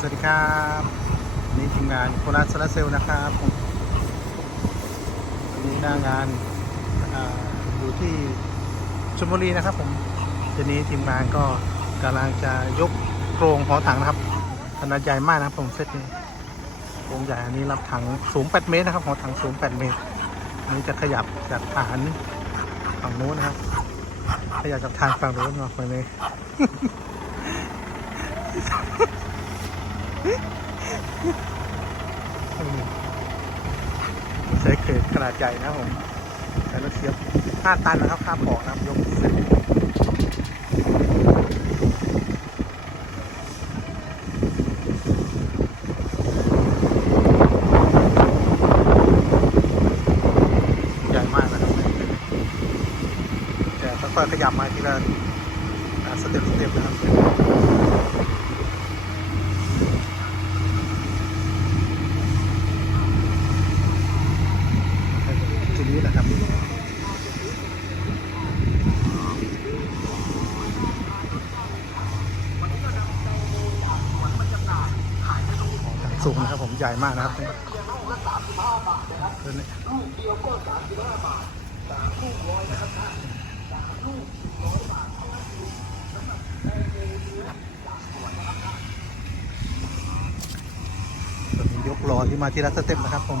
สวัสดีครับนี่ทีมงานโคราชโซลาเซลล์นะครับผมวันนี้หน้างานอ,าอยู่ที่ชลบุรีนะครับผมทีนี้ทีมงานก็กำลังจะยกโครงหอถังนะครับขนาดใหญ่มากนะครับผมเซตนี้โครงใหญ่อันนี้รับถังสูง 8 เมตรนะครับหอถังสูง 8 เมตรอันนี้จะขยับจากฐานฝั่งนู้นนะครับขยับจากฐานฝั่งนู้นมาฝั่งนี้ ใช้เขตขนาดใหญ่นะผมใช้รถเทียบ5ตันนะครับค่าปอกนะครับยกเสร็จใหญ่มากนะครับแต่ค่อยๆขยับมาทีละสเต็ปสเต็ปนะครับ นี้แหละครับสูงนะครับผมใหญ่มากนะครับลูกเดียวก็สามสิบห้าบาทสามลูกร้อยนะครับสามลูกร้อยบาทเท่านั้นเองสำหรับแตงเมเนื้อจากสวนนะครับยกรอที่มาที่รัสเต็มนะครับผม